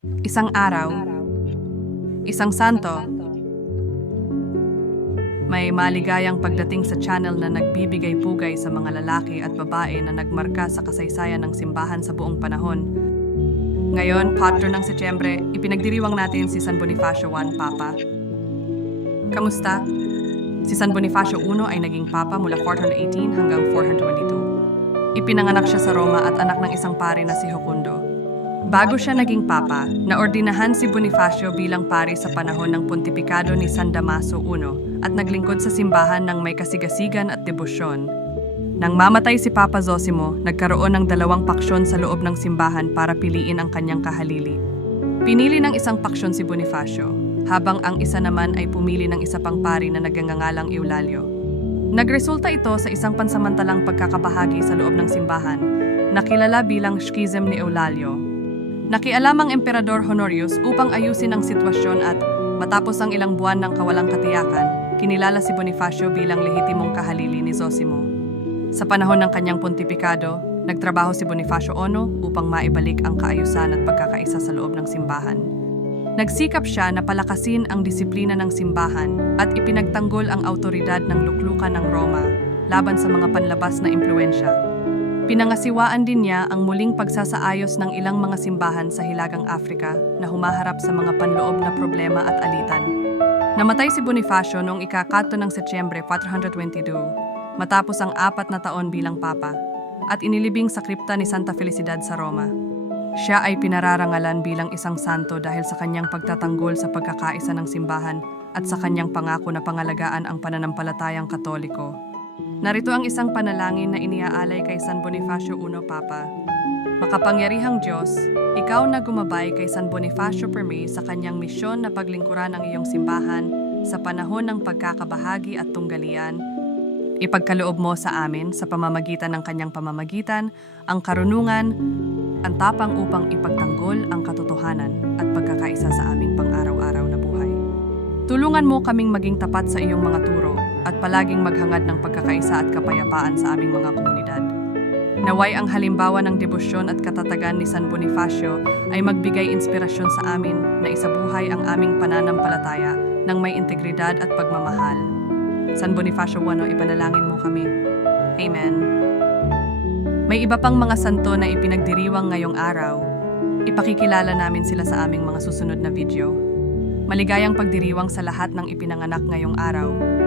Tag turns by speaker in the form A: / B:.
A: Isang araw, isang santo, may maligayang pagdating sa channel na nagbibigay pugay sa mga lalaki at babae na nagmarka sa kasaysayan ng simbahan sa buong panahon. Ngayon, 4 ng Setyembre, ipinagdiriwang natin si San Bonifacio I, Papa. Kamusta? Si San Bonifacio I ay naging Papa mula 418 hanggang 422. Ipinanganak siya sa Roma at anak ng isang pari na si Jocundo. Bago siya naging Papa, naordinahan si Bonifacio bilang pari sa panahon ng pontipikado ni San Damaso I at naglingkod sa simbahan ng may kasigasigan at debosyon. Nang mamatay si Papa Zosimo, nagkaroon ng dalawang paksyon sa loob ng simbahan para piliin ang kanyang kahalili. Pinili ng isang paksyon si Bonifacio, habang ang isa naman ay pumili ng isa pang pari na nagangangalang Eulalio. Nagresulta ito sa isang pansamantalang pagkakabahagi sa loob ng simbahan, na kilala bilang Schism ni Eulalio. Nakialam ang Emperador Honorius upang ayusin ang sitwasyon at, matapos ang ilang buwan ng kawalang katiyakan, kinilala si Bonifacio bilang lehitimong kahalili ni Zosimo. Sa panahon ng kanyang pontipikado, nagtrabaho si Bonifacio Ono upang maibalik ang kaayusan at pagkakaisa sa loob ng simbahan. Nagsikap siya na palakasin ang disiplina ng simbahan at ipinagtanggol ang autoridad ng luklukan ng Roma laban sa mga panlabas na impluensya. Pinangasiwaan din niya ang muling pagsasaayos ng ilang mga simbahan sa Hilagang Afrika na humaharap sa mga panloob na problema at alitan. Namatay si Bonifacio noong ikakato ng Setyembre 422 matapos ang apat na taon bilang papa at inilibing sa kripta ni Santa Felicidad sa Roma. Siya ay pinararangalan bilang isang santo dahil sa kanyang pagtatanggol sa pagkakaisa ng simbahan at sa kanyang pangako na pangalagaan ang pananampalatayang katoliko. Narito ang isang panalangin na iniaalay kay San Bonifacio I Papa. Makapangyarihang Diyos, ikaw na gumabay kay San Bonifacio Perme sa kanyang misyon na paglingkuran ang iyong simbahan sa panahon ng pagkakabahagi at tunggalian, ipagkaloob mo sa amin sa pamamagitan ng kanyang pamamagitan ang karunungan, ang tapang upang ipagtanggol ang katotohanan at pagkakaisa sa aming pang-araw-araw na buhay. Tulungan mo kaming maging tapat sa iyong mga turo at palaging maghangad ng pagkakaisa at kapayapaan sa aming mga komunidad. Naway ang halimbawa ng debosyon at katatagan ni San Bonifacio ay magbigay inspirasyon sa amin na isabuhay ang aming pananampalataya ng may integridad at pagmamahal. San Bonifacio I, ipanalangin mo kami. Amen. May iba pang mga santo na ipinagdiriwang ngayong araw. Ipakikilala namin sila sa aming mga susunod na video. Maligayang pagdiriwang sa lahat ng ipinanganak ngayong araw.